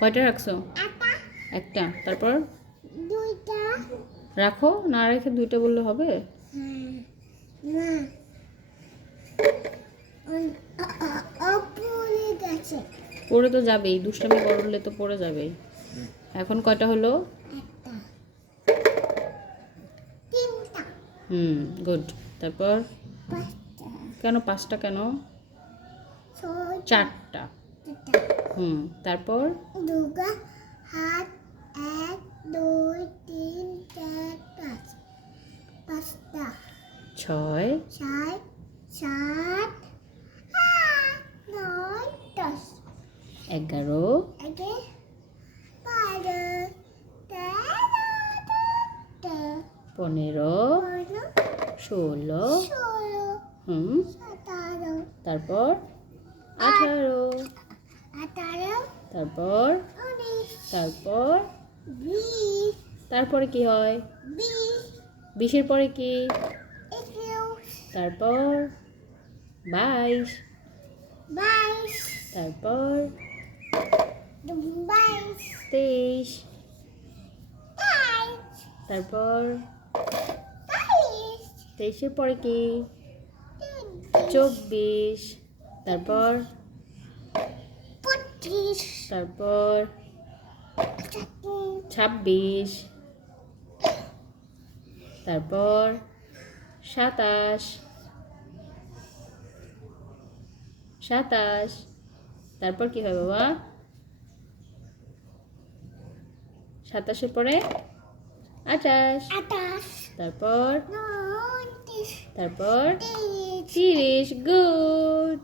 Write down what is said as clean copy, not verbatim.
কয়টা রাখছো? একটা। তারপর রাখো, না রেখে দুইটা বললে হবে? পড়ে তো যাবেই, দুষ্টামি করলে তো পড়ে যাবেই। এখন কয়টা হলো? গুড। তারপর কেন পাঁচটা, কেন চারটা? তারপর হাত 1 2 3 4 5 পাঁচটা। 6 7 7 8 9 10 11 12 13 15 16 17 তারপর 18 18 তারপর 19 তারপর 20 তারপরে কি হয়? 20-এর পরে কি? 21 তারপর 22 22 তারপর 23 23 তারপর 23-এর পরে কি? 24 24 তারপর 25 তারপর 26 তারপর 27 তারপর কি হয় বাবা? 27-এর পরে 28 তারপর 29 তারপর 30 30। গুড।